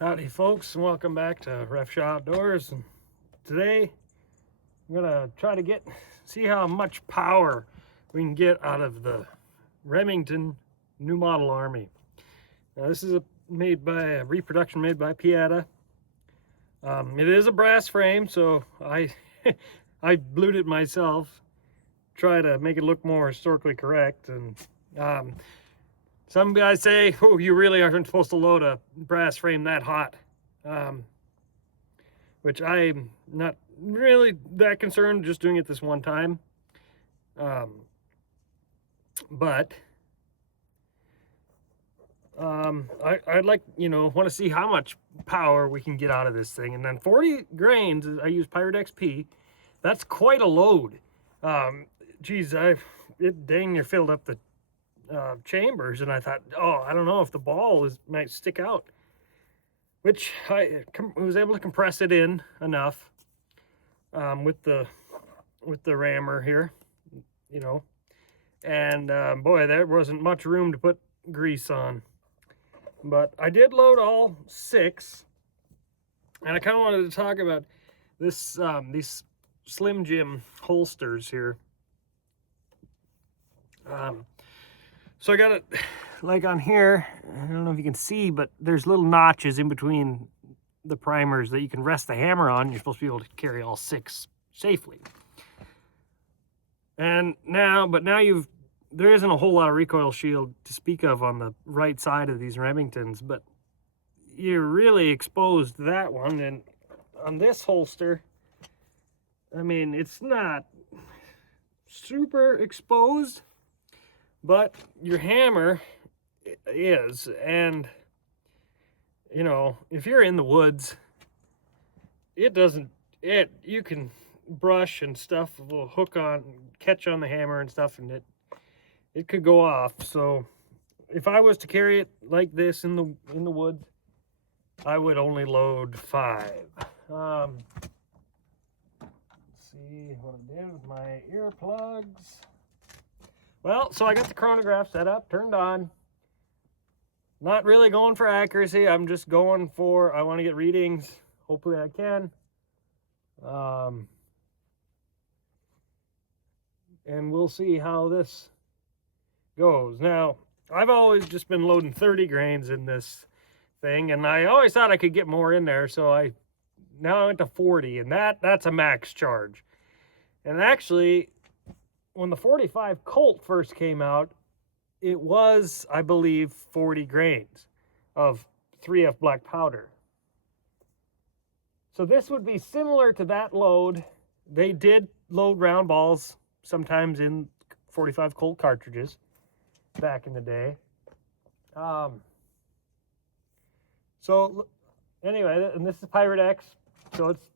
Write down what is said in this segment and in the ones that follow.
Howdy folks, and welcome back to Ref Shot Outdoors. And today I'm gonna try to see how much power we can get out of the Remington New Model Army. Now this is a reproduction made by Pieta. It is a brass frame, so I I blued it myself, try to make it look more historically correct. And some guys say, oh, you really aren't supposed to load a brass frame that hot. Which I'm not really that concerned, just doing it this one time. But I'd like, want to see how much power we can get out of this thing. And then 40 grains, I use Pirate XP. That's quite a load. Geez, it dang near filled up the chambers, and I thought, oh, I don't know if the ball might stick out, which I was able to compress it in enough with the rammer here, and boy, there wasn't much room to put grease on, but I did load all 6, and I kind of wanted to talk about this these Slim Jim holsters here. So I got it like on here, I don't know if you can see, but there's little notches in between the primers that you can rest the hammer on. You're supposed to be able to carry all 6 safely. And now there isn't a whole lot of recoil shield to speak of on the right side of these Remingtons, but you're really exposed to that one. And on this holster, I mean, it's not super exposed, but your hammer is. And if you're in the woods, you can brush and stuff will catch on the hammer and stuff, and it could go off. So if I was to carry it like this in the woods, I would only load 5. Let's see what I did with my earplugs. Well, so I got the chronograph set up, turned on. Not really going for accuracy. I'm just going for, I want to get readings. Hopefully I can. And we'll see how this goes. Now, I've always just been loading 30 grains in this thing, and I always thought I could get more in there, so now I went to 40, and that's a max charge. And actually, when the 45 Colt first came out, it was, I believe, 40 grains of 3F black powder. So this would be similar to that load. They did load round balls sometimes in 45 Colt cartridges back in the day. So anyway, and this is Pirate X, so it's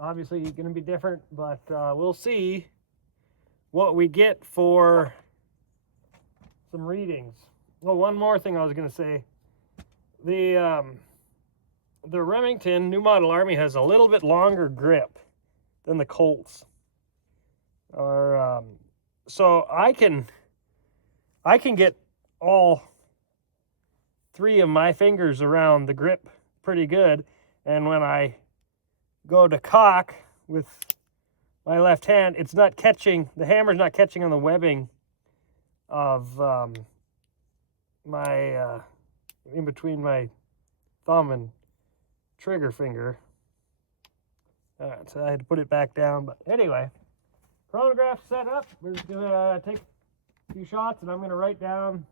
obviously going to be different, but we'll see what we get for some readings. Well, one more thing I was going to say. The Remington New Model Army has a little bit longer grip than the Colts. So I can get all 3 of my fingers around the grip pretty good, and when I go to cock with my left hand, it's not catching, the hammer's not catching on the webbing of my in between my thumb and trigger finger. All right, so I had to put it back down, but anyway, chronograph set up. We're just gonna take a few shots, and I'm gonna write down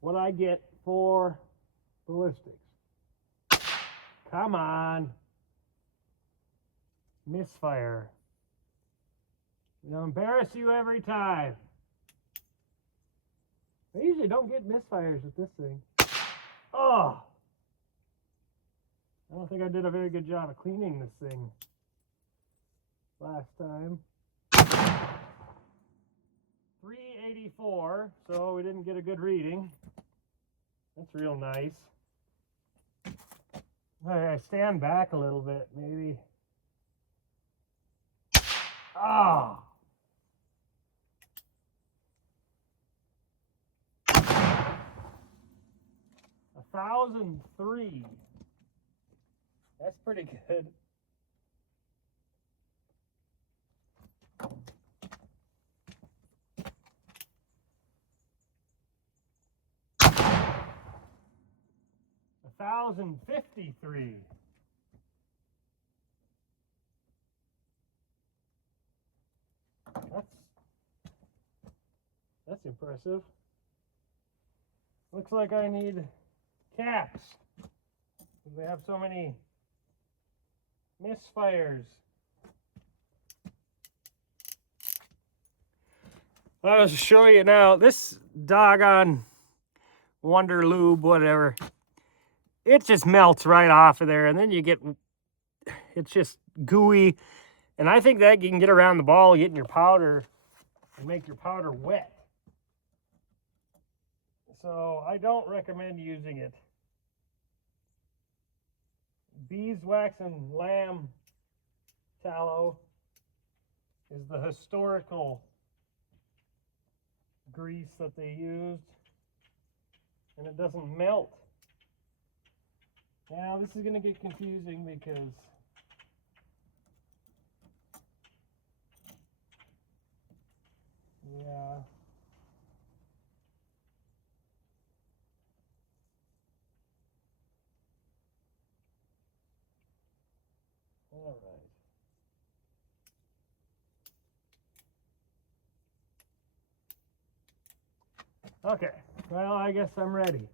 what I get for ballistics. Come on. Misfire. They'll embarrass you every time. I usually don't get misfires with this thing. Oh! I don't think I did a very good job of cleaning this thing last time. 384, so we didn't get a good reading. That's real nice. I stand back a little bit, maybe. Ah! 1,003. That's pretty good. $1,053. That's impressive. Looks like I need caps. We have so many misfires. I'll show you now. This doggone Wonder Lube, whatever, it just melts right off of there, and then you get, it's just gooey. And I think that you can get around the ball getting your powder and make your powder wet. So I don't recommend using it. Beeswax and lamb tallow is the historical grease that they used, and it doesn't melt. Now this is going to get confusing because yeah, all right. Okay, well, I guess I'm ready.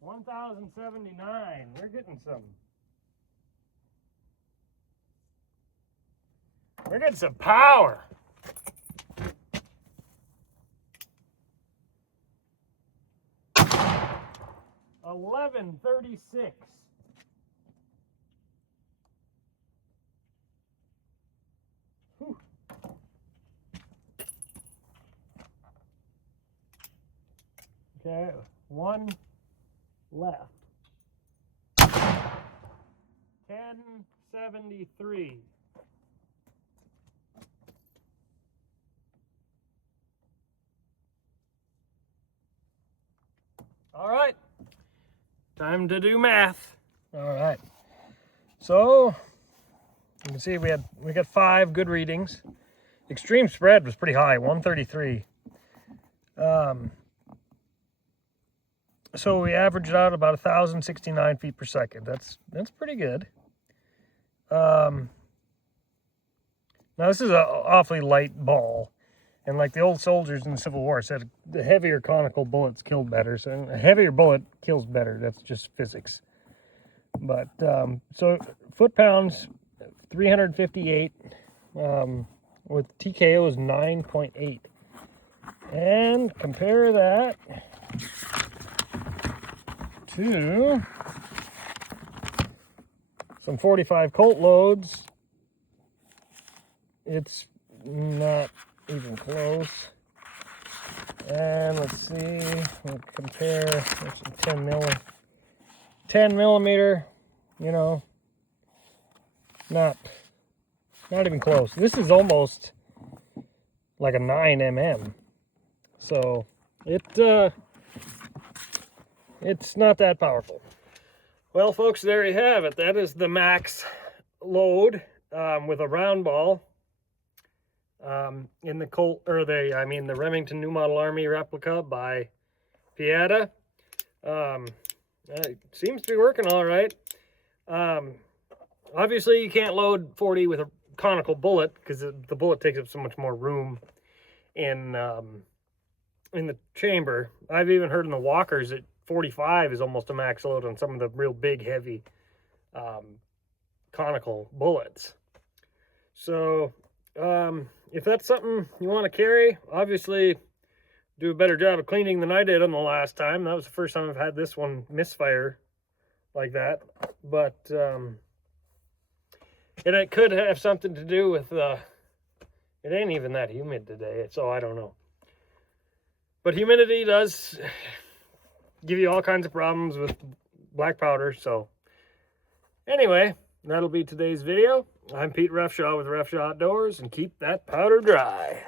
1,079. We're getting some. We're getting some power. $11.36. Whew. Okay, one left. 10.73. All right, time to do math. All right, so you can see we got 5 good readings. Extreme spread was pretty high, 133. So we averaged out about 1,069 feet per second. That's pretty good. Now this is an awfully light ball, and like the old soldiers in the Civil War said, the heavier conical bullets killed better. So a heavier bullet kills better. That's just physics. But so foot pounds, 358, with TKO is 9.8, and compare that to some 45 Colt loads. It's not even close. And let's see, we'll compare 10 millimeter, you know, not even close. This is almost like a 9 so it's not that powerful. Well, folks, there you have it. That is the max load with a round ball in the Colt, or the Remington New Model Army replica by Piata. It seems to be working all right. Obviously, you can't load 40 with a conical bullet because the bullet takes up so much more room in the chamber. I've even heard in the walkers that 45 is almost a max load on some of the real big, heavy conical bullets. So if that's something you want to carry, obviously do a better job of cleaning than I did on the last time. That was the first time I've had this one misfire like that. But it could have something to do with it ain't even that humid today, so I don't know. But humidity does give you all kinds of problems with black powder. So anyway, that'll be today's video. I'm Pete Refshaw with Refshaw Outdoors, and keep that powder dry.